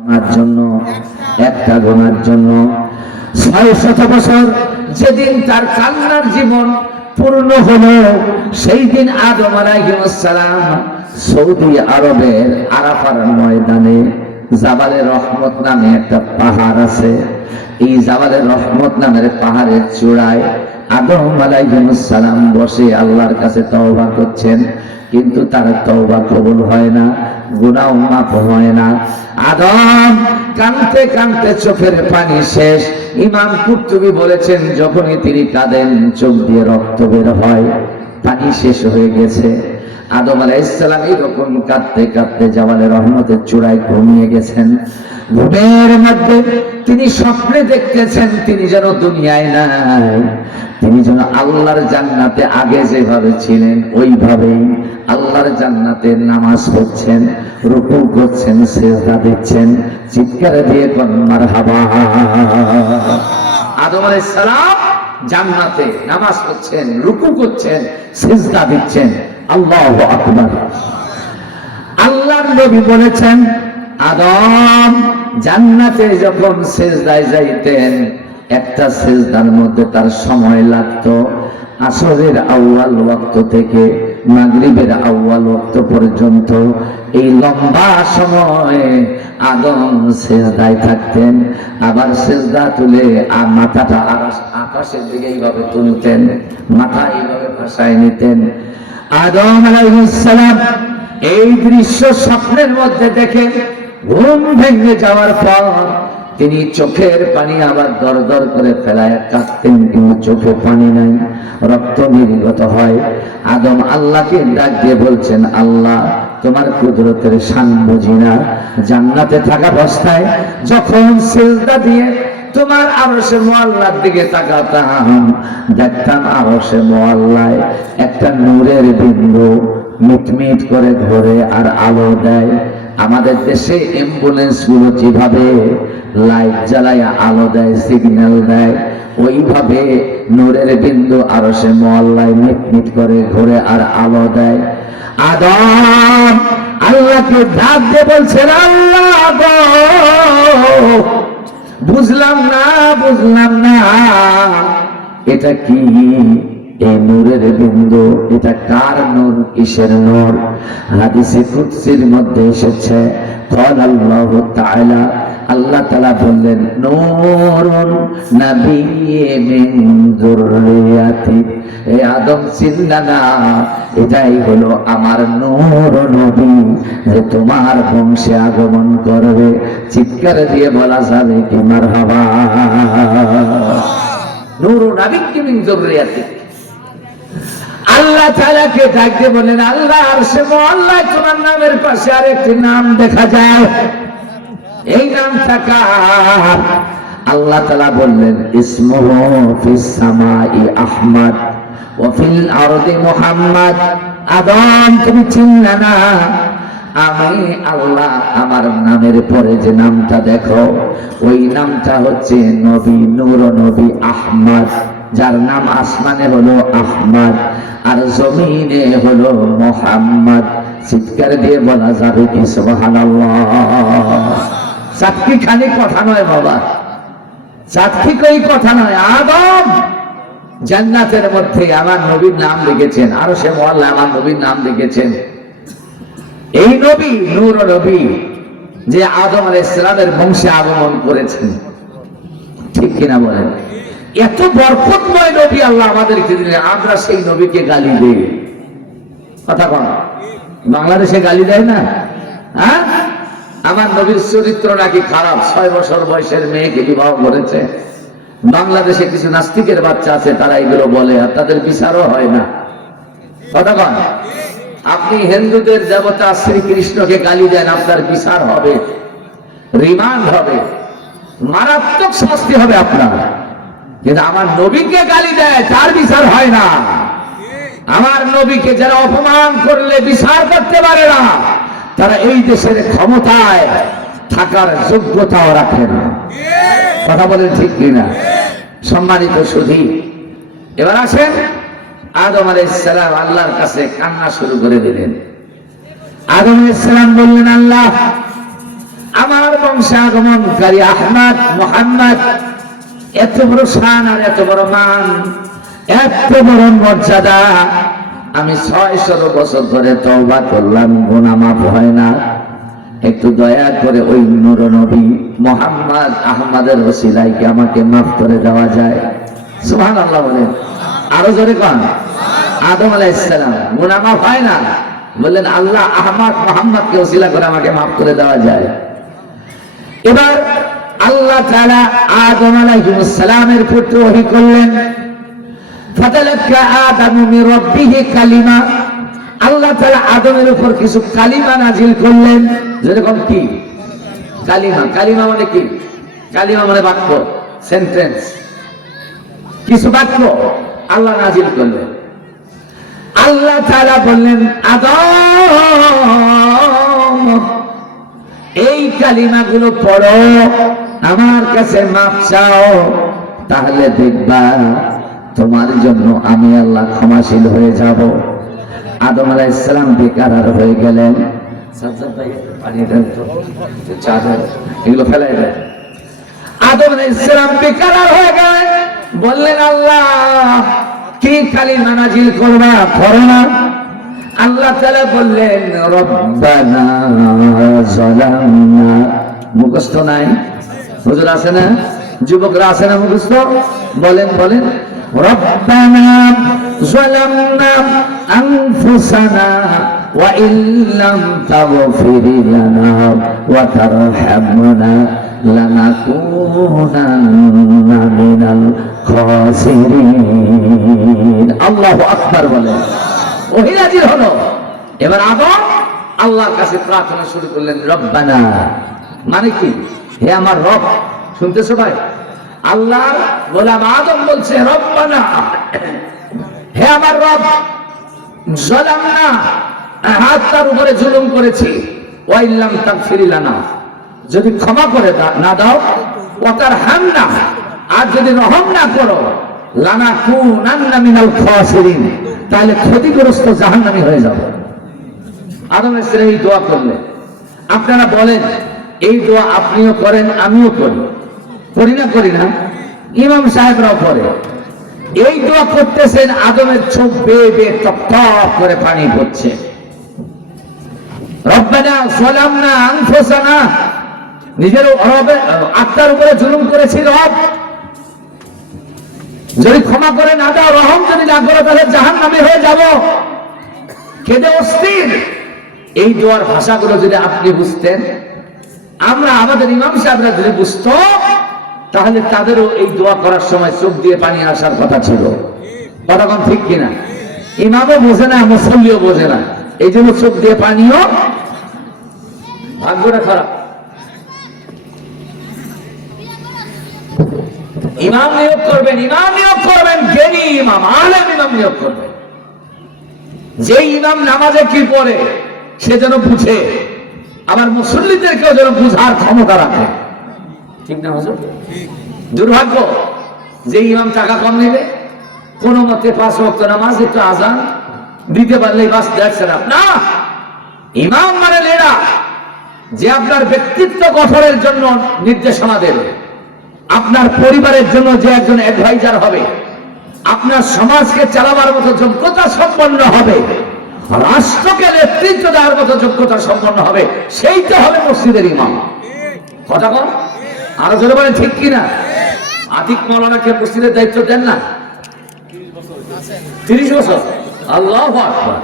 গোনার জন্য, একটা গোনার জন্য ৬০০ বছর যেদিন তার কান্নার জীবন পূর্ণ হলো, সেই দিন আদম আলাইহিস সালাম সৌদি আরবের আরাফার ময়দানে জাবালে রহমত নামে একটা পাহাড় আছে। এই জাবালে রহমত নামের পাহাড়ের চূড়ায় আদম আলাইহিস সালাম বসে আল্লাহর কাছে তওবা করছেন, কিন্তু তার তওবা কবুল হয় না, গুনাহ মাফ হয় না। আদম কাঁদতে কাঁদতে চোখের পানি শেষ। ইমাম কুরতুবী বলেছেন, যখনই তিনি কাঁদেন চোখ দিয়ে রক্ত বের হয়, পানি শেষ হয়ে গেছে। আদম আলাইহিস সালাম এরকম কাঁদতে কাঁদতে জাবালে রহমতের চূড়ায় ঘুমিয়ে গেছেন। ঘুমের মধ্যে তিনি স্বপ্নে দেখতেছেন তিনি যেন দুনিয়ায় নাই, তিনি যেন আল্লাহর জান্নাতে আগে যেভাবে ছিলেন ওইভাবেই আল্লাহর জান্নাতে নামাজ পড়ছেন, রুকু করছেন, সিজদা দিচ্ছেন। চিৎকার দিয়ে কোন মারহাবা। আদম আলাইহিস সালাম জান্নাতে নামাজ পড়ছেন, রুকু করছেন, সিজদা দিচ্ছেন। আল্লাহু আকবার। আল্লাহর নবী বলেছেন, আদম জান্নাতে যখন সিজদায় যাইতেন, একটা সিজদার মধ্যে তার সময় লাগতো আসরের আউয়াল ওয়াক্ত থেকে মাগরিবের আউয়াল ওয়াক্ত পর্যন্ত। এই লম্বা সময় আদম সিজদায় থাকতেন, আবার সিজদা তুলে আর মাথাটা আকাশের দিকে এইভাবে তুলতেন, মাথা এইভাবে ভাসায় নিতেন। আদম আলাইহিস সালাম এই দৃশ্য স্বপ্নের মধ্যে দেখে ঘুম ভেঙে যাওয়ার পর তিনি চোখের পানি আবার দর দর করে ফেলায় কাঁদতেন, কিন্তু চোখে পানি নাই, রক্ত নির্গত হয়। আদম আল্লাহকে ডাক দিয়ে বলছেন, আল্লাহ তোমার কুদরতের শান বুঝি না? জান্নাতে থাকা অবস্থায় যখন সিজদা দিয়ে তোমার আরশে মুআল্লার দিকে তাকাতাম, দেখতাম আরশে মুআল্লায় একটা নূরের বিন্দু মিটমিট করে ঘোরে আর আলো দেয়। আমাদের দেশে অ্যাম্বুলেন্স গুলো যেভাবে লাইট জ্বালায় আলো দেয়, সিগন্যাল দেয়, ওইভাবে নূরের বিন্দু আরশে মুআল্লায় মিটমিট করে ঘোরে আর আলো দেয়। আদম আল্লাহকে ডাক দিয়ে বলছেন, আল্লাহ গো, বুঝলাম না এটা কি? এই নূরের বিন্দু, এটা কার নূর, কিসের নূর? হাদিসে কুদসির মধ্যে এসেছে, ক্বালা আল্লাহু তাআলা, আল্লাহ তাআলা বললেন, নূরুন নাবিয়্যি মিন যুররিয়াতি। এ আদম চিন্তা না, এটাই হলো আমার নূর নবী, যে তোমার বংশে আগমন করবে। চিৎকার দিয়ে বলা যাবে কি মারহাবা। নূরুন নাবিয়্যি মিন যুররিয়াতি। আল্লাহ তাআলাকে ডাক দিয়ে বলেন, আল্লাহ আরশে মুআল্লায় তোমার নামের পাশে আরেকটি নাম দেখা যায়, এই নামটা কার? আল্লাহ তাআলা বললেন, ইসমুহু ফিস সামাই আহমদ ওয়া ফিল আরদি মুহাম্মদ। আদম তুমি চিনলা না, আমি আল্লাহ আমার নামের পরে যে নামটা দেখো, ওই নামটা হচ্ছে নবী, নূর নবী আহমদ, যার নাম আসমানে হলো আহমদ আর জমিনে হলো মুহাম্মদ। চিৎকার দিয়ে বলা যাবে কি সুবহানাল্লাহ। চাটকি খালি কথা নয় বাবা, চাটকি কই কথা নয়। আদম জান্নাতের মধ্যে আমার নবীর নাম লিখেছেন, আরশে মুআল্লায় আমার নবীর নাম লিখেছেন। এই নবী নূর নবী, যে আদম আলাইহিস সালামের বংশে আগমন করেছেন, ঠিক কিনা বলেন? এত বরকতময় নবী আল্লাহ আমাদেরকে দিলেন, আমরা সেই নবীকে গালি দেই। কথা বল, বাংলাদেশে গালি দেয় না? হ্যাঁ, আমার নবীর চরিত্র নাকি খারাপ, 6 বছর বয়সের মেয়েকে বিবাহ করেছে। বাংলাদেশে কিছু নাস্তিকের বাচ্চা আছে, তারা এগুলো বলে, আর তাদের বিচারও হয় না। কথা বল, আপনি হিন্দুদের দেবতা শ্রীকৃষ্ণকে গালি দেন, আপনার বিচার হবে, রিমান্ড হবে, মারাত্মক শাস্তি হবে আপনার। কিন্তু আমার নবীকে গালি দেয়, তার বিচার হয় না। আমার নবীকে যারা অপমান করলে বিচার করতে পারে না, তারা এই দেশের ক্ষমতায় থাকার যোগ্যতাও রাখে না। কথা বলেন ঠিক কিনা? সম্মানিত সুধী, এবার আসেন, আদম আলাইহিস সালাম আল্লাহর কাছে কান্না শুরু করে দিলেন। আদম আলাইহিস সালাম বললেন, আল্লাহ আমার বংশে আগমনকারী আহমদ মুহাম্মদ, এত বড় শান আর এত বড় মান, এত বড় মর্যাদা। আমি 600 বছর ধরে তওবা করলাম, গুনাহ মাফ হয় না। একটু দয়া করে ওই নূর নবী মুহাম্মদ আহমদের ওসিলায় কি আমাকে মাফ করে দেওয়া যায়? সুবহানাল্লাহ বলেন, আরো জোরে কোন। আদম আলাইহিস সালাম গুনাহ মাফ হয় না, বললেন আল্লাহ আহমদ মুহাম্মদকে ওসিলা করে আমাকে মাফ করে দেওয়া যায়। এবার আল্লাহ তাআলা আদম আলাইহিস সালামের পুত্র ওহী করলেন, ফাতালাক্কা আদামু মির রাব্বিহি কালিমা। আল্লাহ তাআলা আদমের উপর কিছু কালিমা নাজিল করলেন। যেরকম কি কালিমা? কালিমা মানে কি? কালিমা মানে বাক্য, সেন্টেন্স, কিছু বাক্য আল্লাহ নাজিল করলেন। আল্লাহ তাআলা বললেন, আদম এই কালিমাগুলো পড়ো, আমার কাছে মাপ চাও, তাহলে দেখবা তোমার জন্য আমি আল্লাহ ক্ষমাশীল হয়ে যাব। আদম আলাইহিস সালাম বেকার হয়ে গেলেন। এগুলো ফেলাই দেয়। আদম আলাইহিস সালাম বেকার হয়ে গেলেন, বললেন আল্লাহ কি কালিমা নাজিল করবা, করো না। আল্লাহ তাআলা বললেন, রব্বানা যালামনা। মুখস্থ নাই? হুজুর আছে না? যুবকরা আছে না মুখস্থ? বলেন বলেন, রব্বানা যালামনা আনফুসানা ওয়া ইল্লাম তাগফির লানা ওয়া তারহামনা লানাকুনান্না মিনাল খাসিরিন। আল্লাহু আকবার বলেন। ওহী নাজিল হলো। এবার আদম আল্লাহর কাছে প্রার্থনা শুরু করলেন, রব্বানা মানে কি? হে আমার রব। শুনতেছো ভাই? আল্লাহ গোলাম আদম বলছে, রব্বানা হে আমার রব, যালামনা হাতটার উপরে জুলুম করেছি, ওয়া ইল্লাম তাগফির লানা যদি ক্ষমা করে না দাও, ওয়া তারহামনা আর যদি রহম না করো, লানাকুনান্না মিনাল খাসিরিন তাহলে ক্ষতিগ্রস্ত জাহান্নামী হয়ে যাব। আদম আলাইহিস সালাম এই দোয়া করলেন। আপনারা বলেন এই দোয়া আপনিও করেন, আমিও করি, করি না? করি না? ইমাম সাহেবরাও করে। এই দোয়া করতেছেন, আদমের চোখ বেয়ে বেয়ে টপ টপ করে পানি পড়ছে। রব্বানা যালামনা আনফুসানা, নিজের আত্মার উপরে জুলুম করেছি রব, যদি ক্ষমা করে না দাও, রহম যদি না করো, তাহলে জাহান্নামী হয়ে যাব। কেঁদে অস্থির। এই দোয়ার ভাষাগুলো যদি আপনি বুঝতেন, আমরা আমাদের ইমাম সাহেবরা যদি বুঝতো, তাহলে তাদেরও এই দোয়া করার সময় চোখ দিয়ে পানি আসার কথা ছিল। কতক্ষণ ঠিক কিনা? ইমামও বোঝে না, মুসল্লিও বোঝে না, এই জন্য চোখ দিয়ে পানিও। ভাগ্যটা খারাপ। ইমাম নিয়োগ করবেন, ইমাম নিয়োগ করবেন জ্ঞানী ইমাম, আলেম ইমাম নিয়োগ করবেন। যে ইমাম নামাজে কি পড়ে সে যেন বুঝে, আবার মুসল্লিদেরকেও যেন বুঝার ক্ষমতা রাখে। ঠিক না হুজুর? দুর্ভাগ্য যে ইমাম টাকা কম নেবে, কোন মতে 5 ওয়াক্ত নামাজ একটু আজান দিতে পারলেই বাস, দেখছেন না। ইমাম মানে লেডা, যে আপনার ব্যক্তিত্ব গঠনের জন্য নির্দেশনা দেবে, আপনার পরিবারের জন্য যে একজন অ্যাডভাইজার হবে, আপনার সমাজকে চালাবার মতো যোগ্যতা সম্পন্ন হবে, রাষ্ট্রকে নেতৃত্ব দেওয়ার মতো যোগ্যতা সম্পন্ন হবে, সেইটা হবে মসজিদের ইমাম। কথা কন, আরো জোরে বলেন ঠিক কিনা? আতিক মাওলানাকে মসজিদের দায়িত্ব দেন না? 30 বছর। আল্লাহু আকবার।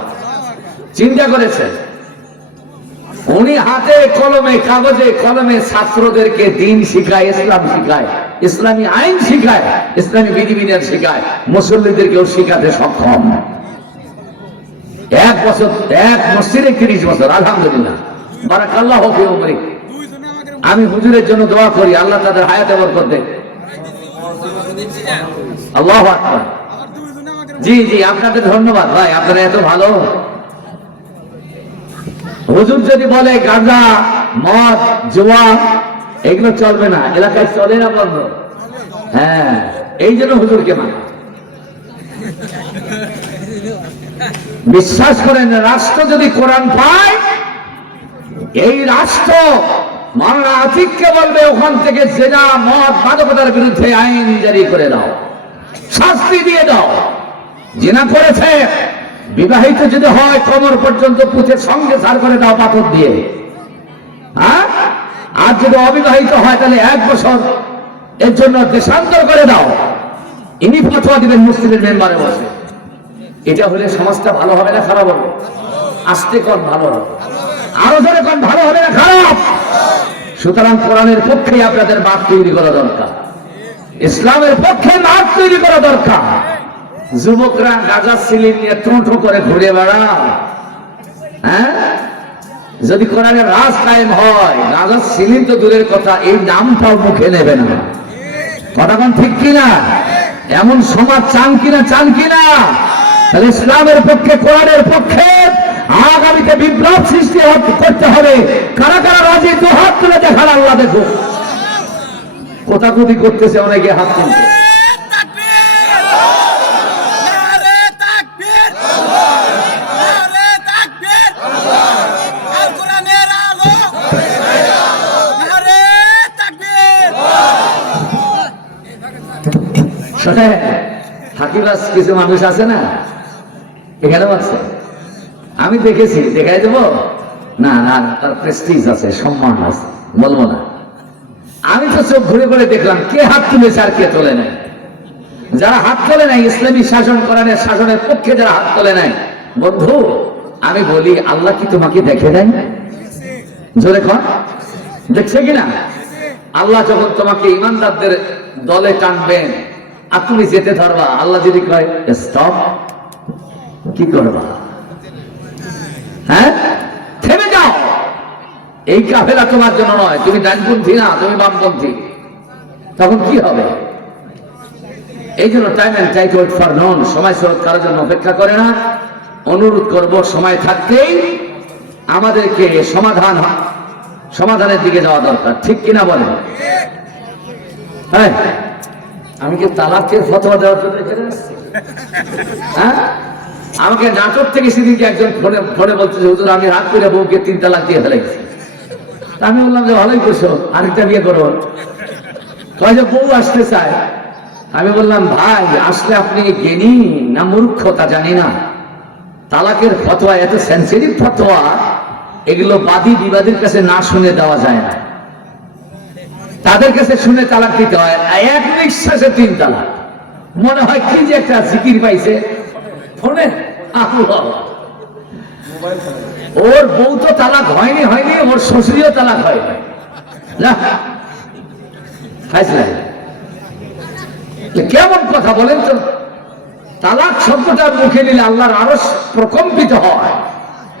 চিন্তা করেছেন, উনি হাতে কলমে, কাগজে কলমে ছাত্রদেরকে দিন শিখায়, ইসলাম শিখায়, ইসলামী আইন শিখায়, ইসলামী বিধিবিধান শিখায়, মুসল্লিদেরকেও শিখাতে সক্ষম। 1 বছর, এক মসজিদে 30 বছর। আলহামদুলিল্লাহ, বারাকাল্লাহু ফি উমরি। আমি হুজুরের জন্য দোয়া করি, আল্লাহ তাদের হায়াতে বরকত দেন। আল্লাহু আকবার। জি জি, আপনাদের ধন্যবাদ ভাই, আপনারা এত ভালো। হুজুর যদি বলে গাঁজা, মদ, জুয়া এগুলো চলবে না, এলাকায় চলে না, বন্ধ। হ্যাঁ, এই জন্য হুজুরকে মানে। বিশ্বাস করেন, রাষ্ট্র যদি কোরআন পায়, এই রাষ্ট্র মাওলানা আতিককে বলবে ওখান থেকে জেনা মদ মাদকতার বিরুদ্ধে আইন জারি করে দাও, শাস্তি দিয়ে দাও। জেনা করেছে, বিবাহিত যদি হয় কোমর পর্যন্ত পুঁতে সঙ্গে ছাড় করে দাও পাথর দিয়ে। হ্যাঁ, আর যদি অবিবাহিত হয় তাহলে 1 বছর এর জন্য দেশান্তর করে দাও। ইনি ফতোয়া দিবেন মুসলিমের মেম্বারে বসে। এটা হলে সমাজটা ভালো হবে না খারাপ হবে? আস্তে কোন ভালো হবে, আরো জোরে কোন ভালো হবে না খারাপ? সুতরাং কোরআনের পক্ষে আপনাদের মাঠ তৈরি করা দরকার, ইসলামের পক্ষে মাঠ তৈরি করা দরকার। যুবকরা গাঁজা সিলিং নিয়ে ঠোঁটো করে ঘুরে বেড়ায়। হ্যাঁ, যদি কোরআনের রাজ কায়েম হয়, গাঁজা সিলিং তো দূরের কথা, এই নামটাও মুখে নেবে না। কথা কোন ঠিক কিনা? এমন সমাজ চান কিনা? চান কিনা? তাহলে ইসলামের পক্ষে, কোরআনের পক্ষে আগামীতে বিপ্লব সৃষ্টি করতে হবে। কারা কারা রাজি? 2 হাত তুলে দেখান, আল্লাহ দেখো। কোথাকুতি করতেছে অনেকে, হাত তুলছে। হাকিবাস কিছু মানুষ আছে না, এখানেও আছে, আমি দেখেছি। দেখাই দেবো না? না, তার প্রেস্টিজ আছে, সম্মান আছে, বলবো না। আমি তো চোখ ঘুরে ঘুরে দেখলাম কে হাত তুলেছে আর কে তোলে নাই। যারা হাত তোলে নাই, ইসলামী শাসন কোরআনের শাসনের পক্ষে যারা হাত তোলে নাই, বন্ধু আমি বলি, আল্লাহ কি তোমাকে দেখে দেয়? জোরে কর, দেখছে কিনা? আল্লাহ যখন তোমাকে ইমানদারদের দলে টানবেন আর তুমি যেতে ধরবা, আল্লাহ যদি কয় স্টপ, কি করবা? হ্যাঁ, থেমে যাও, এই কাফেলা তোমার জন্য নয়, তুমি ডানপন্থী না, তুমি বামপন্থী। তখন কি হবে? এই জন্য time and tide wait for none, সময় স্রোত কারোর জন্য অপেক্ষা করে না। অনুরোধ করব, সময় থাকতেই আমাদেরকে সমাধানের দিকে যাওয়া দরকার, ঠিক কিনা বলেন? হ্যাঁ, আমি কি তালাকের ফতোয়া দেওয়ার জন্য এখানে আসছি? হ্যাঁ, আমাকে নাটক থেকে সেদিনকে একজন ফোনে বলতেছে, হুজুর আমি রাগ করে বউকে 3 তালাক দিয়ে ফেলেছি। আমি বললাম যে ভালোই করছো, আরেকটা বিয়ে করো। কয় যে বউ আসতে চায়। আমি বললাম ভাই, আসলে আপনি জ্ঞানী না মূর্খ তা জানি না। তালাকের ফতোয়া এত সেন্সিটিভ ফতোয়া, এগুলো বাদী বিবাদীর কাছে না শুনে দেওয়া যায় না, তাদের কাছে শুনে তালাক দিতে হয়। 1 নিঃশ্বাসে 3 তালাক। মনে হয় কি যে একটা জিকির পাইছে ফোনে। ওর বউ তো তালাক হয়নি, ওর শ্বশুরিও তালাক হয় না। কেমন কথা বলেন তো? তালাক শব্দটা মুখে নিলে আল্লাহর আরশ প্রকম্পিত হয়,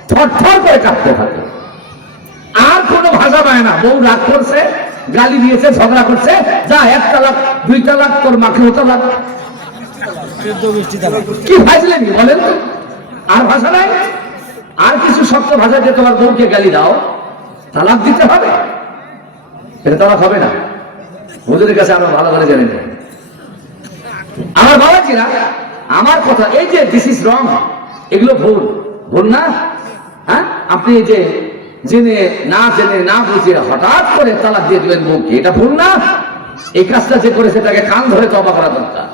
থরথর করে কাঁপতে থাকে। আর কোনো ভাষা পায় না। বউ রাগ করছে, গালি দিয়েছে, ঝগড়া করছে, যা 1 তালাক 2 তালাক, তোর মাকেও তালাক। কি ভাজলেন বলেন তো? আর ভাষা নাই? আর কিছু শক্ত ভাষা যে তোমার বউকে গালি দাও, তালাক দিতে হবে? এটা তালাক হবে না। হুজুরের কাছে আরো ভালো করে জানেন। আমার বাবাজিরা, আমার কথা এই যে দিস ইজ রং, এগুলো ভুল, ভুল না? হ্যাঁ, আপনি এই যে জেনে না বুঝে হঠাৎ করে তালাক দিয়ে দিবেন বউকে, এটা ভুল না? এই কাজটা যে করেছে তাকে কান ধরে তওবা করা দরকার।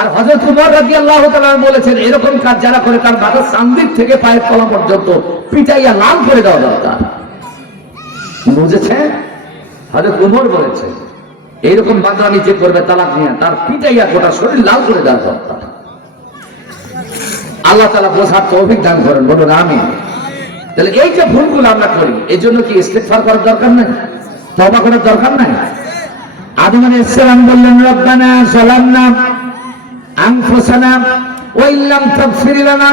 আর হযরত উমর রাদিয়াল্লাহু তাআলা বলেছেন, এরকম কাজ যারা করে তার মাথার চান্দির থেকে পায়ের তলা পর্যন্ত পিটাইয়া লাল করে দেওয়া দরকার। বুঝেছেন? হযরত উমর বলেছে, এইরকম বাদরামি যে করবে তালাক নিয়ে, তার পিটাইয়া গোটা শরীর লাল করে দেওয়া দরকার। আল্লাহ তাআলা বোঝার তৌফিক দান করেন, বলুন আমিন। তাহলে এই যে ভুলগুলো আমরা করি, এই জন্য কি ইস্তেগফার করার দরকার নাই? তওবা করার দরকার নাই? আদম আলাইহিস সালাম বললেন, রব্বানা যালামনা আনফুসানা ওয়া ইল্লাম তাগফির লানা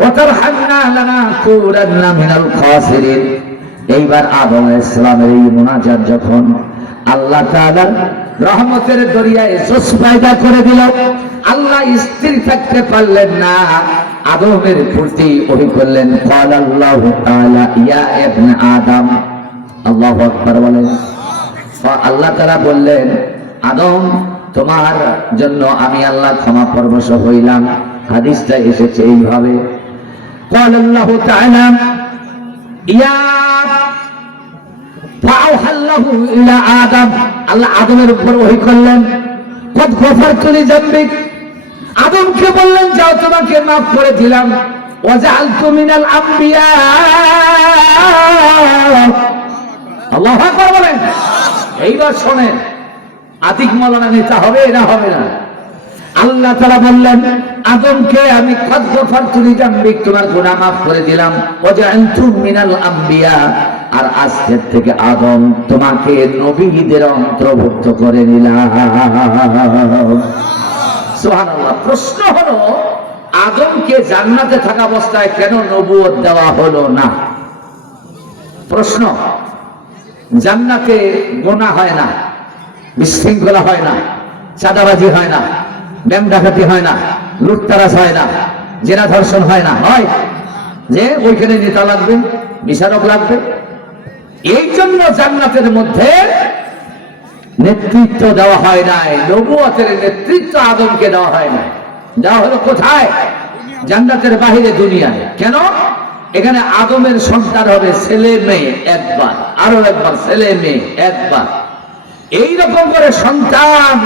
ওয়া তারহামনা লানাকুনান্না মিনাল খাসিরিন। এইবার আদম আলাইহিস সালামের এই মুনাজাত যখন আল্লাহ তাআলার রহমতের দরিয়ায় জোশ পয়দা করে দিল, আল্লাহ স্থির থাকতে পারলেন না, আদমের প্রতি ওহী করলেন, ক্বাল আল্লাহু তাআলা ইয়া ইবনে আদম। আল্লাহু আকবার বলেন। আল্লাহ তাআলা বললেন, আদম তোমার জন্য আমি আল্লাহ ক্ষমা পরবশ হইলাম। হাদিসটা এসেছে এইভাবে, ক্বাল আল্লাহু তাআলা ইয়া ফাআওহাল্লাহু ইলা আদম, আল্লাহ আদমের উপর ওহী করলেন, কদ গফারতু লিযামবিক, আদমকে বললেন যাও তোমাকে মাফ করে দিলাম, ওয়াজআলতু মিনাল আমবিয়া, আল্লাহু আকবার বলেন। এইবার শোনেন, আতিক মাওলানা নেতা হবে না হবে না? আল্লাহ তাআলা বললেন আদমকে আমি কদ গফারতু লিযামবিক, তোমার গুনাহ মাফ করে দিলাম, ওয়াজআলতু মিনাল আমবিয়া, আর আজকের থেকে আদম তোমাকে নবীদের অন্তর্ভুক্ত করে নিলাম। সুবহানাল্লাহ। প্রশ্ন হলো আদমকে জান্নাতে থাকা অবস্থায় কেন নবুয়ত দেওয়া হলো না? প্রশ্ন। জান্নাতে গুনাহ হয় না, বিশৃঙ্খলা হয় না, চাঁদাবাজি হয় না, ব্যাংক ডাকাতি হয় না, লুটতরাজ হয় না, জেনা ধর্ষণ হয় না, হয় যে ওইখানে নেতা লাগবে, বিচারক লাগবে। এই জন্য জান্নাতের মধ্যে নেতৃত্ব দেওয়া হয় নাই, নবুয়তের নেতৃত্ব আদমকে দেওয়া হয় নাই। দেওয়া হলো কোথায়? জান্নাতের বাহিরে, দুনিয়ায়। কেন? এখানে আদমের সন্তান হবে ছেলে মেয়ে একবার, আরো একবার ছেলে মেয়ে একবার। এইরকম করে সন্তান,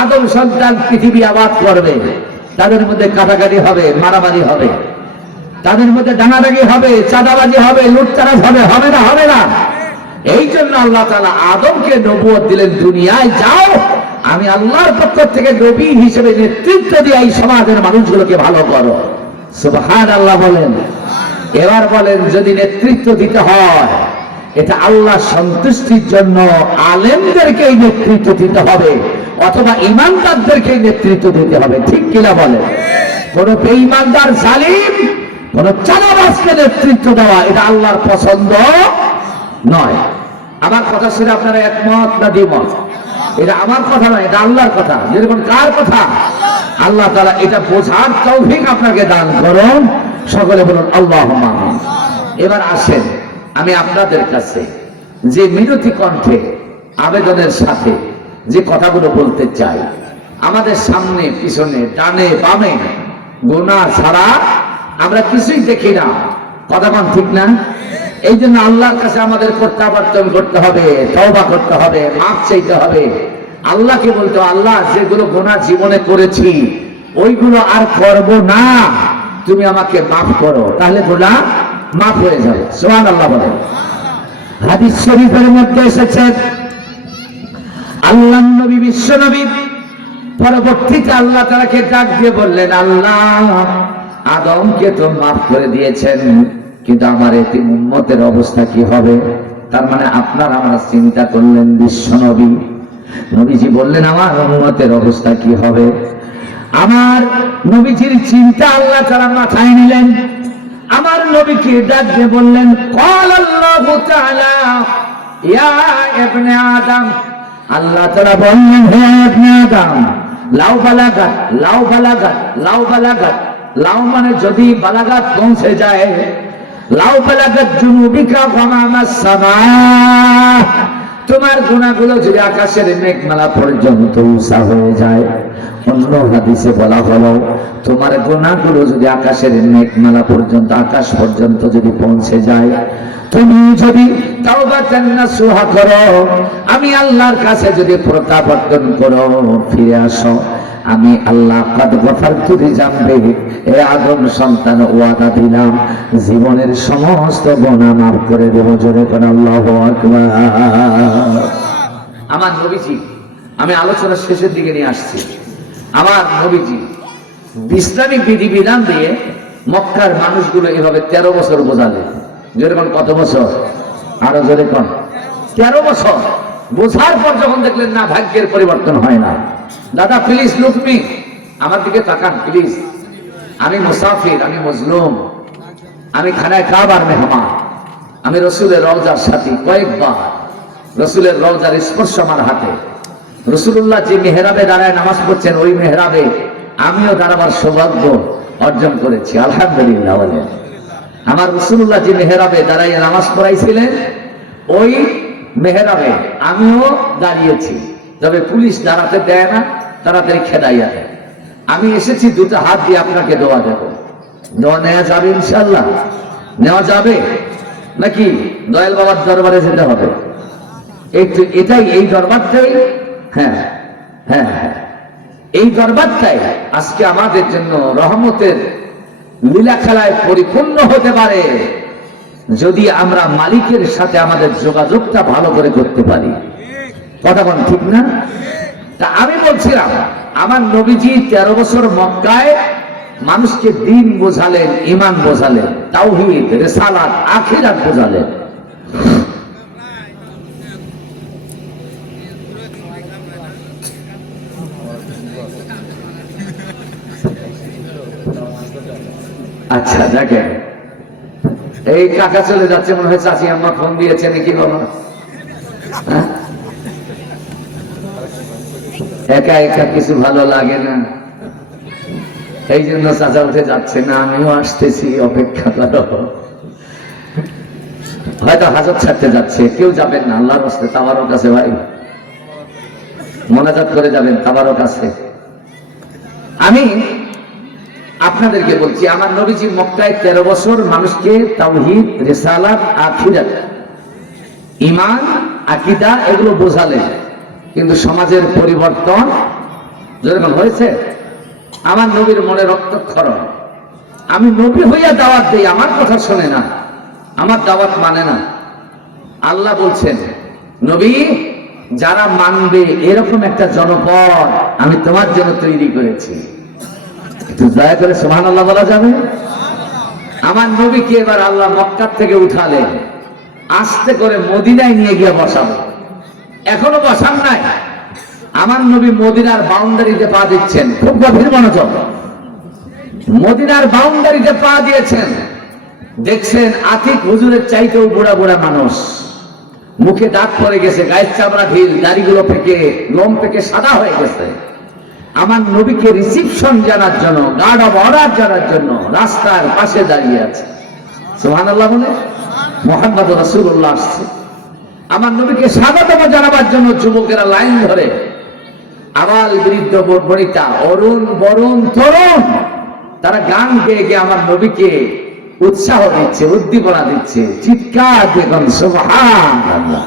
আদম সন্তান পৃথিবী আবাদ করবে। তাদের মধ্যে কাটাকাটি হবে, মারামারি হবে, তাদের মধ্যে ডাঙাডাঙি হবে, চাঁদাবাজি হবে, লুটতরাজ হবে, হবে না হবে না? এই জন্য আল্লাহ তাআলা আদমকে নবুয়ত দিলেন, দুনিয়ায় যাও, আমি আল্লাহর পক্ষ থেকে নবী হিসেবে নেতৃত্ব দিয়ে এই সমাজের মানুষগুলোকে ভালো করো। সুবহানাল্লাহ বলেন। এবার বলেন, যদি নেতৃত্ব দিতে হয় এটা আল্লাহ সন্তুষ্টির জন্য আলেমদেরকে নেতৃত্ব দিতে হবে, অথবা ইমানদারদেরকে নেতৃত্ব দিতে হবে, ঠিক কিনা বলেন? কোন বেঈমানদার, জালিম, কোন চাঁদাবাজকে নেতৃত্ব দেওয়া এটা আল্লাহর পছন্দ নয়। আমার কথা শুনে আপনারা একমত না দ্বিমত? এটা আমার কথা নয়, এটা আল্লাহর কথা। যেরকম কার কথা? আল্লাহ তাআলা। এটা বোঝার তৌফিক আপনাকে দান করুন। সকলে বলুন আল্লাহুম্মা আমিন। এবার আসেন, আমি আপনাদের কাছে যে মিনতি কণ্ঠে আবেদনের সাথে যে কথাগুলো বলতে চাই, আমাদের সামনে পিছনে ডানে বামে গুনাহ ছাড়া আমরা কিছুই দেখি না। কথা কোন ঠিক না? এই জন্য আল্লাহর কাছে আমাদের প্রত্যাবর্তন করতে হবে, তওবা করতে হবে, মাফ চাইতে হবে। আল্লাহকে বলতে হবে, আল্লাহ যেগুলো গুনাহ জীবনে করেছি ওইগুলো আর করব না, তুমি আমাকে মাফ করো, তাহলে গুনাহ মাফ হয়ে যাবে। সুবহানাল্লাহ বলেন। হাদিস শরীফের মধ্যে এসেছে আল্লাহর নবী, বিশ্ব নবী পরবর্তীতে আল্লাহ তাআলাকে ডাক দিয়ে বললেন, আল্লাহ আদমকে তো মাফ করে দিয়েছেন, কিন্তু আমার এতিম উম্মতের অবস্থা কি হবে? তার মানে আপনার আমরা চিন্তা করলেন বিশ্ব নবী। নবীজি বললেন আমার উম্মতের অবস্থা কি হবে? আমার নবীজির চিন্তা আল্লাহ তাআলা মাথায় নিলেন। আমার নবীকে ডাক দিয়ে বললেন, ক্বালাল্লাহু তাআলা ইয়া ইবনে আদম, আল্লাহ তাআলা বললেন, হে ইবনে আদম, লাউ বালাগাত, লাউ বালাগাত, লাউ বালাগাত, লাউ মানে যদি বালাগাত পৌঁছে যায়, লাউ বালাগাত জুনুবিকা গামামাস সামা, তোমার গুনাহগুলো যদি আকাশের মেঘমালা পর্যন্ত উঁচা হয়ে যায়। অন্য হাদিসে বলা হলো, তোমার গুনাহগুলো যদি আকাশের মেঘমালা পর্যন্ত, আকাশ পর্যন্ত যদি পৌঁছে যায়, তুমি যদি তাওবাতান নাসুহা করো, আমি আল্লাহর কাছে যদি প্রত্যাবর্তন করো, ফিরে আসো, আমি আল্লাহ কদ গফারতু লিযামবিহি, এ আদম সন্তান ওয়াদা দিলাম জীবনের সমস্ত গুনাহ মাফ করে দেব। জোরে কোন আল্লাহু আকবার। আমার নবীজি, আমি আলোচনা শেষের দিকে নিয়ে আসছি, আমার নবীজি ইসলামিক বিধিবিধান দিয়ে মক্কার মানুষগুলো এভাবে 13 বছর বোঝালেন। যেরকম কত বছর? আরো জোরে কোন? 13 বছর বোঝার পর যখন দেখলেন না ভাগ্যের পরিবর্তন হয় না, দাদা প্লিজ লুক মি, আমার দিকে তাকান প্লিজ, আমি মুসাফির, আমি মজলুম, আমি খানায় কাবার মেহমান, আমি রসুলের রওজার সাথী, কয়েকবার রসুলের রওজার স্পর্শ আমার হাতে। রসুল্লাহ যে মেহরাবে দাঁড়ায় নামাজ পড়ছেন, ওই মেহরাবে আমিও দাঁড়াবার সৌভাগ্য অর্জন করেছি, আলহামদুলিল্লাহ বলেন। আমার রসুল্লাহ যে মেহরাবে দাঁড়াইয়া নামাজ পড়াইছিলেন, ওই মেহরাবে আমিও দাঁড়িয়েছি। তবে পুলিশ দাঁড়াতে দেয় না, তাড়াতাড়ি খেদাইয়া দেয়। আমি এসেছি দুটো হাত দিয়ে আপনাকে দোয়া দেব। দোয়া নেওয়া যাবে ইনশাল্লাহ? নেওয়া যাবে নাকি দয়াল বাবার দরবারে যেতে হবে? এটাই এই দরবারটাই, হ্যাঁ হ্যাঁ হ্যাঁ, এই দরবারটাই আজকে আমাদের জন্য রহমতের লীলা খেলায় পরিপূর্ণ হতে পারে যদি আমরা মালিকের সাথে আমাদের যোগাযোগটা ভালো করে করতে পারি। কথা বল ঠিক না? তা আমি বলছিলাম আমার নবীজি 13 বছর মক্কায় মানুষকে দ্বীন বোঝালেন, ঈমান বোঝালেন, তাওহীদ, রিসালাত, আখিরাত বোঝালেন। আচ্ছা দেখেন, এই কাকা চলে যাচ্ছে, মনে হয় চাচি আম্মা ফোন দিয়েছে নাকি বাবা? হ্যাঁ? একা একা কিছু ভালো লাগে না, এই জন্য চাচা উঠে যাচ্ছে না, আমিও আসতেছি, অপেক্ষা করো। হয়তো হাজত ছাড়তে যাচ্ছে, কেউ যাবেন না, আল্লাহর রাস্তায় তাবারক আছে ভাই, মোনাজাত করে যাবেন তাবারক আছে। আমি আপনাদেরকে বলছি আমার নবীজি মক্কায় 13 বছর মানুষকে তাওহীদ, রিসালাত, আখিরাত, ঈমান, আকীদা এগুলো বোঝালেন, কিন্তু সমাজের পরিবর্তন যেরকম হয়েছে, আমার নবীর মনে রক্তক্ষরণ। আমি নবী হইয়া দাওয়াত দেই, আমার কথা শোনে না, আমার দাওয়াত মানে না। আল্লাহ বলছেন নবী যারা মানবে এরকম একটা জনপদ আমি তোমার জন্য তৈরি করেছি। একটু দয়া করে সুবহানাল্লাহ বলা যাবে? আমার নবীকে এবার আল্লাহ মক্কা থেকে উঠালেন, আস্তে করে মদিনায় নিয়ে গিয়ে বসাবো। এখনো বসান নাই, আমার নবী মদিনার বাউন্ডারিতে পা দিচ্ছেন। খুব গভীর মনোযোগ, মদিনার বাউন্ডারিতে পা দিয়েছেন। দেখছেন আতিক হুজুরের চাইতেও বুড়া বুড়া মানুষ, মুখে দাগ পড়ে গেছে, গায়ের চামড়া ঢিল, দাড়িগুলো পেকে, লোম পেকে সাদা হয়ে গেছে। আমার নবীকে রিসিপশন জানার জন্য, গার্ড অব অনার জানার জন্য রাস্তার পাশে দাঁড়িয়ে আছে। সুবহানাল্লাহ বলে মুহাম্মদ রাসূলুল্লাহ আসছে। আমার নবীকে স্বাগতম জানাবার জন্য যুবকেরা লাইন ধরে, আবাল বৃদ্ধ বনিতা, অরুণ বরুণ তরুণ, তারা গান গেয়ে গিয়ে আমার নবীকে উৎসাহ দিচ্ছে, উদ্দীপনা দিচ্ছে, চিৎকার দেখুন সুবহানাল্লাহ।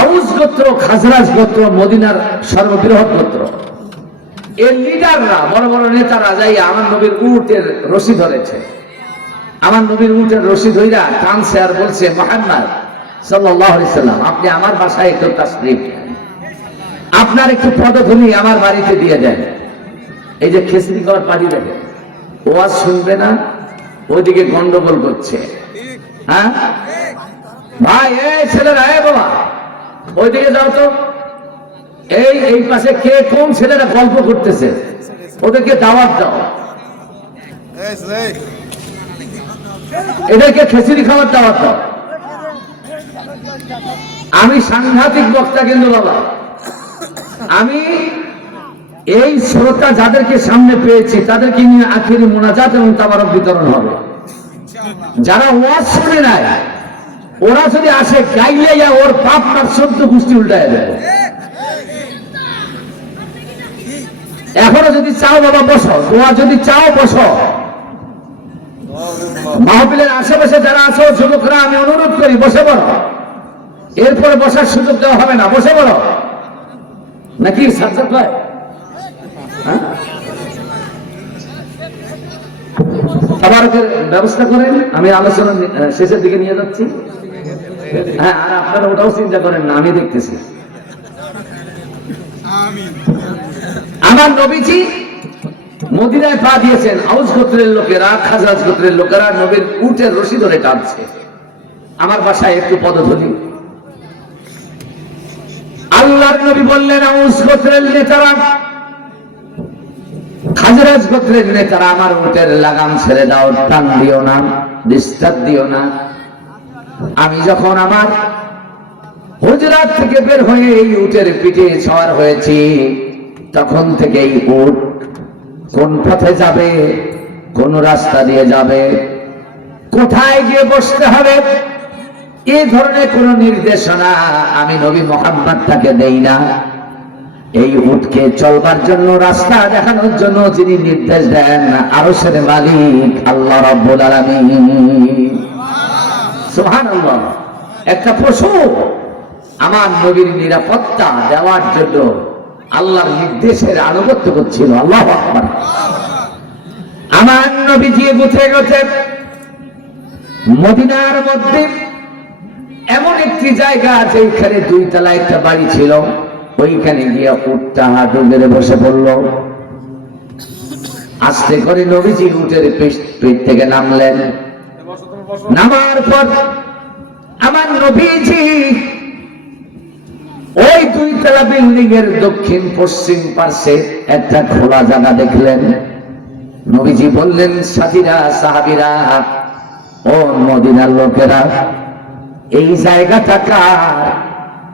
আউস গোত্র, খাজরাজ গোত্র মদিনার সর্ববৃহৎ গোত্র, এর লিডাররা, বড় বড় নেতারা যাইয়া আমার নবীর উটের রশি ধরেছে। আমার নবীর উটের রশি ধইরা টানছে আর বলছে, মুহাম্মদ সাল্লাল্লাহু আলাইহি সাল্লাম আপনি আমার বাসায় একটু তাশরীফ, আপনার একটু পদধূলি আমার বাড়িতে দিয়ে দেন। এই যে খিচড়ি খাওয়ার পার্টি দেখে, ওয়াজ শুনবে না, ওইদিকে গন্ডগোল করছে। হ্যাঁ ভাই, এই ছেলেরা, এই বাবা ওইদিকে যাও তো, এই পাশে কে কোন ছেলেরা গল্প করতেছে, ওদেরকে দাওয়াত দাও, এদেরকে খিচড়ি খাওয়ার দাওয়াত দাও। আমি সাংঘাতিক বক্তা কিন্তু বাবা, আমি এই শ্রোতা যাদেরকে সামনে পেয়েছি তাদেরকে নিয়ে আখিরি মুনাজাত এবং তাবারক বিতরণ হবে। যারা ওয়াজ শুনে নাই, ওরা যদি আসে গাইলে ওর পাপ তার 14 গোষ্ঠী উল্টায় দেবে। এখনো যদি চাও বাবা বসো, দোয়া যদি চাও বসো। মাহফিলের আশেপাশে যারা আছো যুবকরা, আমি অনুরোধ করি বসে পড়ো। এরপরে বসার সুযোগ দেওয়া হবে না, বসে পড়ো। নাকি সাজ্জাদ ভাই? তাবারকের ব্যবস্থা করেন, আমি আলোচনা শেষের দিকে নিয়ে যাচ্ছি। হ্যাঁ, আর আপনারা ওটাও চিন্তা করেন না, আমি দেখতেছি। আমার নবীজি মদিনায় পা দিয়েছেন, আউস গোত্রের লোকেরা, খাজরাজ গোত্রের লোকেরা নবীর উটের রশি ধরে টানছে। আমার বাসায় একটু পদধূলি। আল্লাহর নবী বললেন, আউস গোত্রের নেতারা, খাজরাজ গোত্রের নেতারা, আমার উটের লাগাম ছেড়ে দাও, টান দিও না, ডিস্টার্ব দিও না। আমি যখন আমার হুজরাত থেকে বের হয়ে এই উটের পিঠে সওয়ার হয়েছি, তখন থেকে এই উট কোন পথে যাবে, কোন রাস্তা দিয়ে যাবে, কোথায় গিয়ে বসতে হবে, এই ধরনের কোন নির্দেশনা আমি নবী মুহাম্মদ তাকে দেই না। এই উটকে চলবার জন্য, রাস্তা দেখানোর জন্য যিনি নির্দেশ দেন, আরশের মালিক আল্লাহ রাব্বুল আলামিন। সুবহানাল্লাহ। একটা পশু আমার নবীর নিরাপত্তা দেওয়ার জন্য আল্লাহর নির্দেশের আনুগত্য করছিল। আল্লাহু আকবার। আমার নবীজি গুছে গেছে মদিনার মধ্যে এমন একটি জায়গা আছে, এখানে 2 তলা একটা বাড়ি ছিল। ওইখানে গিয়ে উটটা হাঁটু মেরে বসে পড়ল। আস্তে করে নবীজি উটের পেট থেকে নামলেন। নামার পর আমার নবীজি ওই 2 তলা বিল্ডিং এর দক্ষিণ পশ্চিম পাশে একটা খোলা জায়গা দেখলেন। নবীজি বললেন, সাথীরা, সাহাবীরা, ও মদিনার লোকেরা, এই জায়গাটা কার?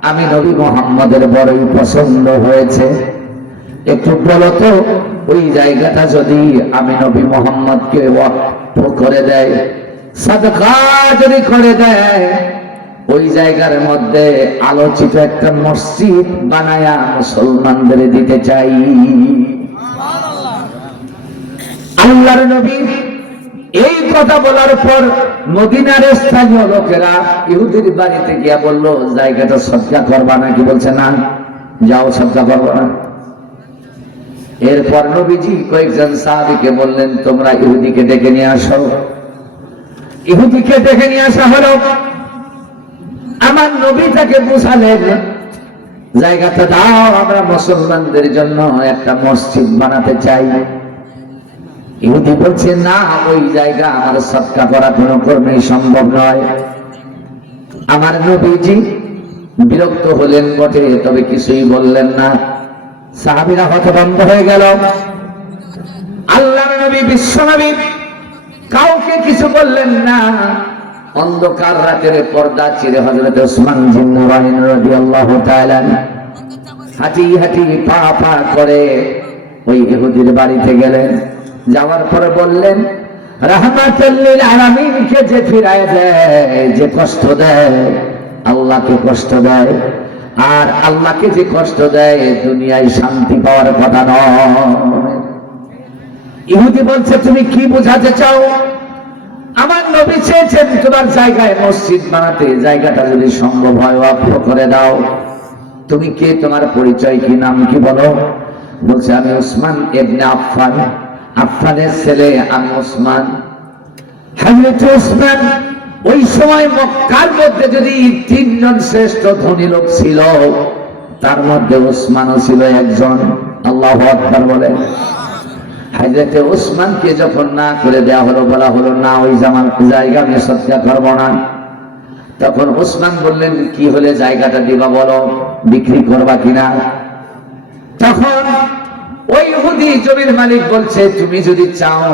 আমি নবী মুহাম্মদের বড়ই পছন্দ হয়েছে, একটু বলো তো ওই জায়গাটা যদি আমি নবী মুহাম্মদকে ওয়াকফ করে দেয়, সাদকা যদি করে দেয়, ওই জায়গার মধ্যে আলোচিত একটা মসজিদ বানায়া মুসলমানদের দিতে চাই। আল্লাহর নবী এই কথা বলার পর মদিনার স্থানীয় লোকেরা ইহুদির বাড়িতে গিয়া বলল, জায়গাটা সদকা করবা নাকি? বলছে না, যাও, সদকা করবো না। এরপর নবীজি কয়েকজন সাহাবীকে বললেন, তোমরা ইহুদিকে ডেকে নিয়ে আসো। ইহুদিকে ডেকে নিয়ে আসা হলো। আমার নবী তাকে বুঝালেন, জায়গাটা দাও, আমরা মুসলমানদের জন্য একটা মসজিদ বানাতে চাই। ইহুদি বলছে, না, ওই জায়গা আমার সদকা করা কোনো কর্মেই সম্ভব নয়। আমার নবীজি বিরক্ত হলেন বটে, তবে কিছুই বললেন না। সাহাবীরা হতভম্ব হয়ে গেল। আল্লাহর নবী, বিশ্বনবী কাউকে কিছু বললেন না। অন্ধকার রাতের পর্দা চিরে হযরত ওসমান জিন্নারাইন রাদিয়াল্লাহু তাআলা হাঁটি হাঁটি পা পা করে ওই ইহুদির বাড়িতে গেলেন। যাওয়ার পরে বললেন, রাহমাতুল লিল আলামিনকে যে ফিরায় দেয়, যে কষ্ট দেয়, আল্লাহকে কষ্ট দেয়, আর আল্লাহকে যে কষ্ট দেয়, দুনিয়ায় শান্তি পাওয়ার কথা নয়। ইহুদি বলছে, তুমি কি বোঝাতে চাও? আমার নবী চেয়েছেন তোমার জায়গায় মসজিদ বানাতে, জায়গাটা যদি সম্ভব হয় ওয়াকফ করে দাও। তুমি কে? তোমার পরিচয় কি? নাম কি বলো? বলছে, আমি উসমান ইবনে আফফান, আফফানের ছেলে আমি উসমান। হযরত উসমান ওই সময় মক্কার মধ্যে যদি 3 জন শ্রেষ্ঠ ধনী লোক ছিল, তার মধ্যে উসমানও ছিল একজন। আল্লাহু আকবার বলেন। হযরত উসমানকে যখন না করে দেওয়া হলো, বলা হলো, না, ওই জায়গা আমি সদকা করব না, তখন উসমান বললেন, কি হলে জায়গাটা দিবা বলো, বিক্রি করবা কিনা? তখন ওই ইহুদি জমির মালিক বলছে, তুমি যদি চাও,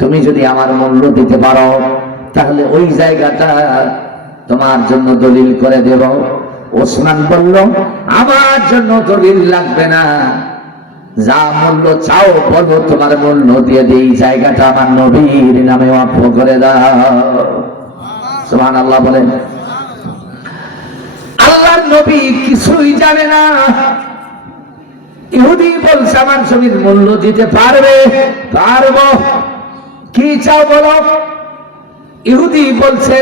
তুমি যদি আমার মূল্য দিতে পারো, তাহলে ওই জায়গাটা তোমার জন্য দলিল করে দেব। ওসমান বলল, আমার জন্য দলিল লাগবে না, যা মূল্য চাও বলো, তোমার মূল্য দিয়ে দেই, জায়গাটা আমার নবীর নামে ওয়াকফ করে দাও। সুবহানাল্লাহ বলেন। আল্লাহর নবী কিছুই জানে না। ইহুদি বলছে, আমার জমির মূল্য দিতে পারবে? পারবো। কি চাও বলো? ইহুদি বলছে,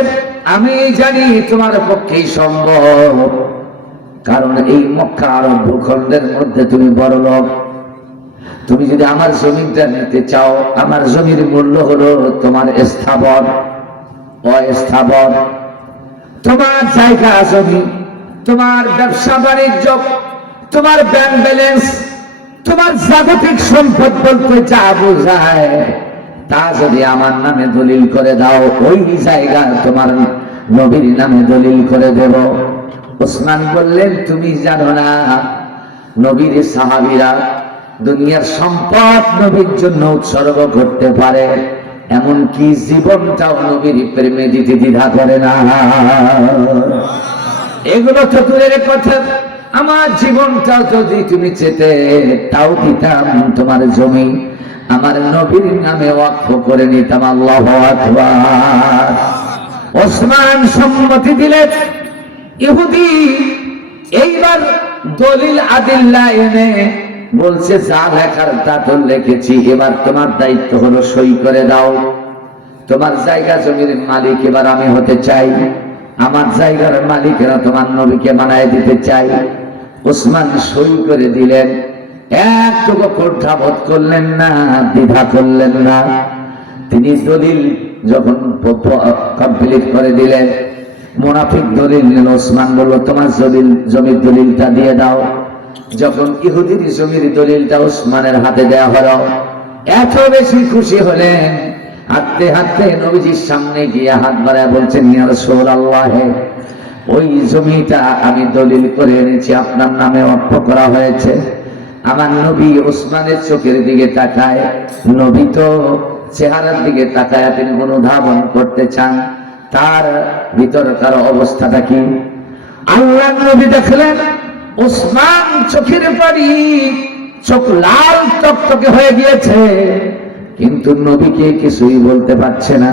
আমি জানি তোমার পক্ষেই সম্ভব, কারণ এই মক্কা আরব ভূখণ্ডের মধ্যে তুমি বড় লোক। তুমি যদি আমার জমিটা নিতে চাও, আমার জমির মূল্য হলো তোমার স্থাবর, অস্থাবর, তোমার জায়গা জমি, তোমার ব্যবসা বাণিজ্য, তোমার ব্যাংক ব্যালেন্স, তোমার জাগতিক সম্পদ বলতে যা বোঝায়, তা যদি আমার নামে দলিল করে দাও, ওই জায়গা তোমার নবীর নামে দলিল করে দেব। ওসমান বললেন, তুমি জানো না, নবীর সাহাবীরা দুনিয়ার সম্পদ নবীর জন্য উৎসর্গ করতে পারে, এমনকি জীবনটাও নবীর প্রেমে দিতে দ্বিধা করে না। এগুলো তো দূরের কথা, আমার জীবনটাও যদি তুমি চেতে, তাও দিতাম তোমার জমি আমার নবীর নামে ওয়াকফ করে নিতাম। আল্লাহু আকবার। ওসমান সম্মতি দিলেন। ইহুদি এইবার দলিল আদিল্লা এনে বলছে, যা লেখার তা তো লিখেছি, এবার তোমার দায়িত্ব হলো সই করে দাও, তোমার জায়গা জমির মালিক এবার আমি হতে চাই। আমার জায়গার মালিকেরা তোমার নবীকে বানায় দিতে চাই। ওসমান সই করে দিলেন, একটুকু কুণ্ঠাবোধ করলেন না, দ্বিধা করলেন না। তিনি দলিল যখন কমপ্লিট করে দিলেন, মুনাফিক দলিল নিলেন। ওসমান বলল, তোমার জমির দলিলটা দিয়ে দাও। যখন ইহুদির জমির দলিলটা ওসমানের হাতে দেওয়া হলো, এত বেশি খুশি হলেন, হাঁটতে হাঁটতে নবীজির সামনে গিয়ে হাত বাড়ায় বলছেন, ইয়া রাসূলুল্লাহ, ওই জমিটা আমি দলিল করে এনেছি, আপনার নামে ওয়াকফ করা হয়েছে। আমার নবী ওসমানের চোখের দিকে তাকায়, নবী তো চেহারার দিকে তাকায় তিনি অনুধাবন করতে চান তার ভিতরকার অবস্থাটা কি। আল্লাহর নবী দেখলেন ওসমান চোখের পানি, চোখ লাল টকটকে হয়ে গিয়েছে, কিন্তু নবীকে কিছুই বলতে পারছে না।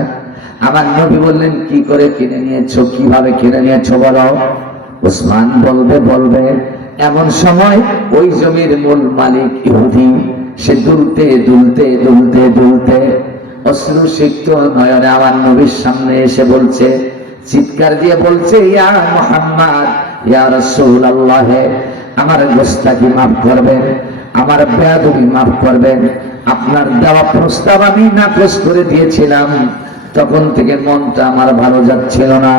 আমার নবী বললেন, কি করে কিনে নিয়েছো, কিভাবে কিনে নিয়েছো বলো। ওসমান বলবে। এমন সময় ওই জমির মূল মালিক ইহুদি, সে দুলতে অশ্রু সিক্ত নয়নে আমার নবীর সামনে এসে বলছে, চিৎকার দিয়ে বলছে, ইয়া মুহাম্মদ, ইয়া রাসূলুল্লাহ, আমার গোস্তাকি মাফ করবেন, আমার বেয়াদবি মাফ করবেন। আপনার দেওয়া প্রস্তাব আমি নাকচ করে দিয়েছিলাম, তখন থেকে মনটা আমার ভালো যাচ্ছিল না।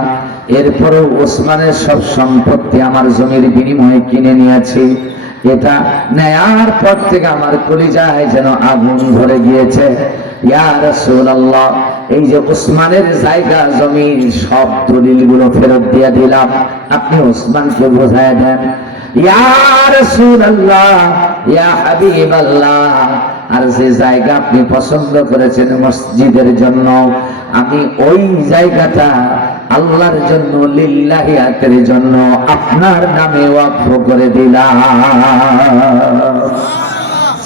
এরপরেও ওসমানের সব সম্পত্তি আমার জমির বিনিময়ে কিনে নিয়েছি। এটা নেয়ার পর থেকে আমার কলিজায় যেন আগুন ধরে গিয়েছে। ইয়া রাসূলুল্লাহ, এই যে ওসমানের জায়গা জমি সব দলিলগুলো ফেরত দিয়ে দিলাম, আপনি ওসমানকে বোঝায় দেন। ইয়া রাসূলুল্লাহ, ইয়া হাবিবাল্লাহ, আর যে জায়গা আপনি পছন্দ করেছেন মসজিদের জন্য, আমি ওই জায়গাটা আল্লাহর জন্য, লিল্লাহিয়াতের জন্য আপনার নামে ওয়াকফ করে দিলাম।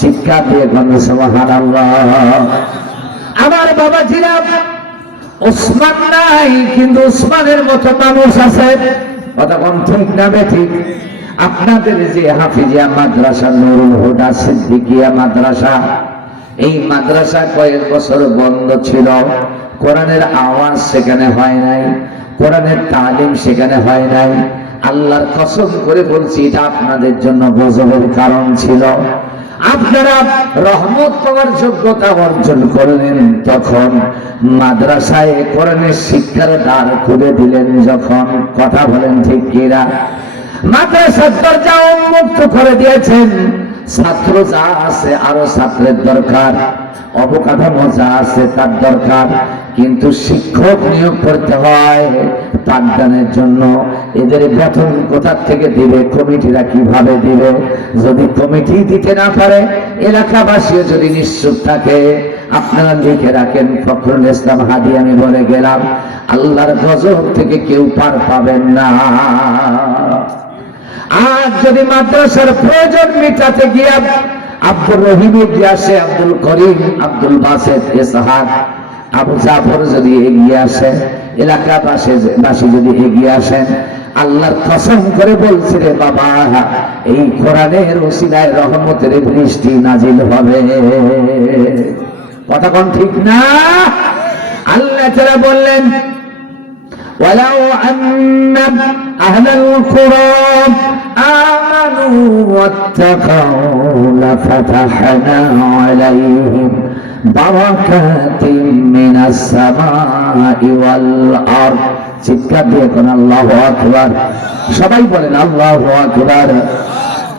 শিক্ষা দিয়ে কোন সুবহানাল্লাহ। আমার বাবা জিরাব ওসমান নাই, কিন্তু ওসমানের মতো মানুষ আছে। কথা কোন ঠিক না বেঠিক? আপনাদের যে হাফিজিয়া মাদ্রাসা, নুরুল হুদা সিদ্দিকিয়া মাদ্রাসা, এই মাদ্রাসা কয়েক বছর বন্ধ ছিল। কোরআনের আওয়াজ সেখানে হয় নাই, কোরআনের তালিম সেখানে হয় নাই। আল্লাহর কসম করে বলছি, এটা আপনাদের জন্য গজবের কারণ ছিল। আপনারা রহমত পাওয়ার যোগ্যতা অর্জন করলেন তখন মাদ্রাসায় কোরআনের শিক্ষার দ্বার খুলে দিলেন যখন। কথা বলেন ঠিক কিনা? মাদ্রাসার দরজা উন্মুক্ত করে দিয়েছেন। ছাত্র যা আছে আরো ছাত্রের দরকার, অবকাঠামো যা আছে তার দরকার, কিন্তু শিক্ষক নিয়োগ করতে হয় পাঠদানের জন্য। এদের বেতন কোথা থেকে দিবে? কমিটিরা কিভাবে দিবে? যদি কমিটি দিতে না পারে, এলাকাবাসীও যদি নিশ্চুপ থাকে, আপনারা লিখে রাখেন, ফখরুল ইসলাম হাদি আমি বলে গেলাম, আল্লাহর গজব থেকে কেউ পার পাবেন না। আর যদি মাদ্রাসার প্রয়োজন মেটাতে গিয়ে আব্দুর রহিমে গিয়াসে, আব্দুল করিম, আব্দুল বাসেদ, ইসহাক, আবু জাফর যদি এগিয়ে আসেন, এলাকাবাসী যদি এগিয়ে আসেন, আল্লাহর কসম করে বলছে রে বাবা, এই কোরআনের ওসিলায় রহমতের বৃষ্টি নাজিল হবে। কথা কোন ঠিক না? আল্লাহ তাআলা বললেন, ولو أن أهل القرى آمنوا واتقوا لفتحنا عليهم بركات من السماء والأرض। চিৎকার দিয়ে কোন আল্লাহু আকবার। সবাই বলেন আল্লাহু আকবার।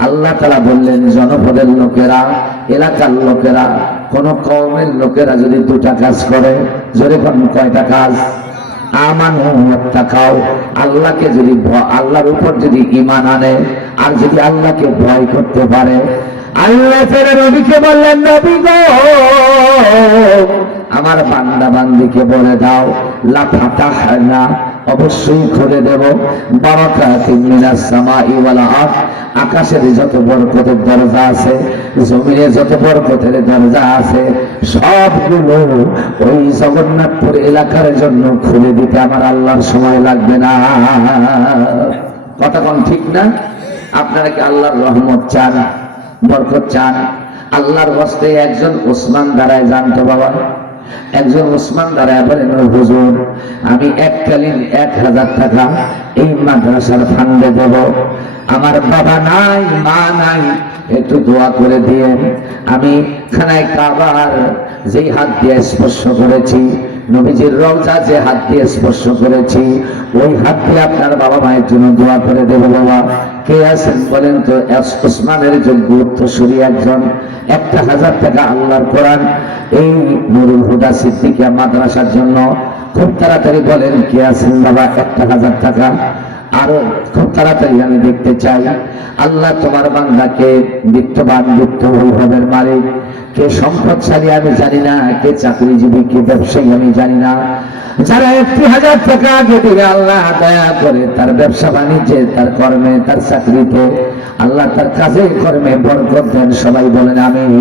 আল্লাহ তাআলা বললেন, জনপদের লোকেরা, এলাকার লোকেরা, কোন কওমের লোকেরা যদি দুটা কাজ করে, জোরে কোন কয়টা কাজ? আমানু ওয়াত্তাকাউ, আল্লাহকে যদি আল্লাহর উপর যদি ঈমান আনে, আর যদি আল্লাহকে ভয় করতে পারে। আল্লাহ তাআলা নবীকে বললেন, নবী গো, আমার বান্দা বান্দিকে বলে দাও, লা ফাতাহনা, অবশ্যই খুলে দেব, বারাকাতিন মিনাস সামাই ওয়াল আরদ, আকাশের যত বরকতের দরজা আছে, জমিনে যত বরকতের দরজা আছে, সবগুলো ওই জগন্নাথপুর এলাকার জন্য খুলে দিতে আমার আল্লাহর সময় লাগবে না। কথা কোন ঠিক না? আপনারা কি আল্লাহর রহমত চান, বরকত চান? আল্লাহর হস্তে একজন ওসমান দাঁড়ায়, জানতো বাবা, একজন ওসমান দাঁড়ায় বলেন, হুজুর আমি এককালীন 1000 টাকা এই মাদ্রাসার ফান্ডে দেব, আমার বাবা নাই মা নাই, একটু দোয়া করে দিয়েন। আমি খানায় কাবার যেই হাত দিয়ে স্পর্শ করেছি, নবীজির রওজা যে হাত দিয়ে স্পর্শ করেছি, ওই হাত দিয়ে আপনার বাবা মায়ের জন্য দোয়া করে দেব। বাবা কে আছেন বলেন তো? ওসমানের যোগ্য উত্তরসূরি একজন। 1000 টাকা আল্লাহর কোরআন এই নুরুল হুদা সিদ্দিকিয়া মাদ্রাসার জন্য। খুব তাড়াতাড়ি বলেন কে আছেন বাবা? 1000 টাকা আরো খুব তাড়াতাড়ি আমি দেখতে চাই। আল্লাহ তোমার বান্দাকে বিত্তবান, বিত্ত বৈভবের মালিক, কে সম্পদশালী আমি জানি না, কে চাকরিজীবী, কে ব্যবসায়ী আমি জানি না, যারা 1000 টাকা আগে দিবে আল্লাহ দয়া করে তার ব্যবসা বাণিজ্যে, তার কর্মে, তার চাকরিতে আল্লাহ তার কাজে কর্মে বরকত দেন। সবাই বলেন আমিন।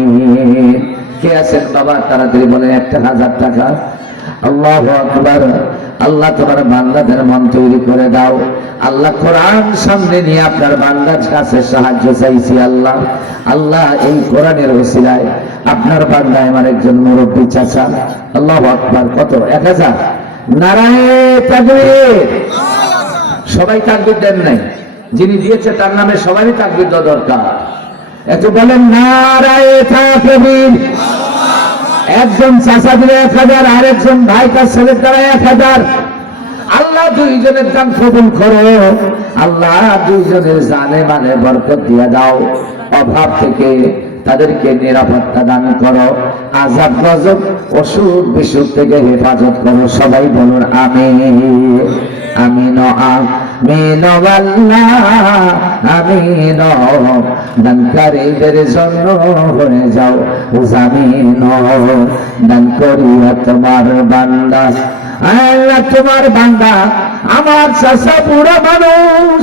কে আছেন বাবা? তাড়াতাড়ি বলেন 1000 টাকা। আল্লাহু আকবার। আল্লাহ তোমার বান্দাদের মন তৈরি করে দাও। আল্লাহ কোরআন সামনে নিয়ে আপনার বান্দার কাছে সাহায্য চাইছি। আল্লাহ আল্লাহ এই কোরআনের ওসিলায় আপনার বান্দা আমার একজন মুরব্বী চাচা। আল্লাহু আকবার। কত? 1000। নারায়ে তাকবীর। সবাই তাকবীর দেন নাই? যিনি দিয়েছে তার নামে সবারই তাকবীর দেওয়া দরকার। একটু বলেন নারায়ে তাকবীর। একজন চাচা দিলে 1000, আর একজন ভাই তার ছেলের দ্বারা 1000। আল্লাহ দুইজনের দান কবুল করো। আল্লাহ দুইজনের জানে মানে বরকত দিয়ে দাও। অভাব থেকে তাদেরকে নিরাপত্তা দান করো। আযাব গজব অসুখ বিসুখ থেকে হেফাজত করো। সবাই বলুন আমিন। আমিন আমিন আল্লাহ আমিন। দানকারীদের জন্য হয়ে যাও জামিন। দান করিয়া তোমার বান্দা, আল্লাহ তোমার বান্দা আমার চাচা বুড়া মানুষ,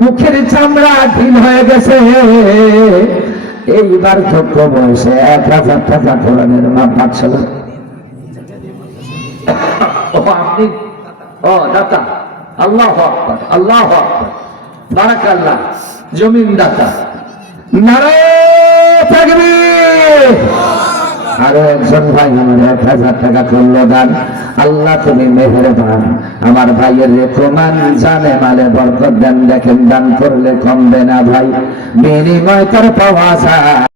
মুখের চামড়া ঢিল হয়ে গেছে, এইবার যোগ্য বয়সে 1000 টাকা কোরআনের মা পাচ্ছিল। ও আপনি? ও দাতা। আল্লাহু আকবার, আল্লাহু আকবার, বারাকাল্লাহ। জমিন দাতা। নারায়ে তাকবীর। আরো একজন ভাই আমার 1000 টাকা করলো দান। আল্লাহ তুমি মেহেরবান, আমার ভাইয়ের রেখমান জানে মালে বরকত দেন। দেখেন দান করলে কমবে না ভাই, বিনিময় তার পাওয়া যায়।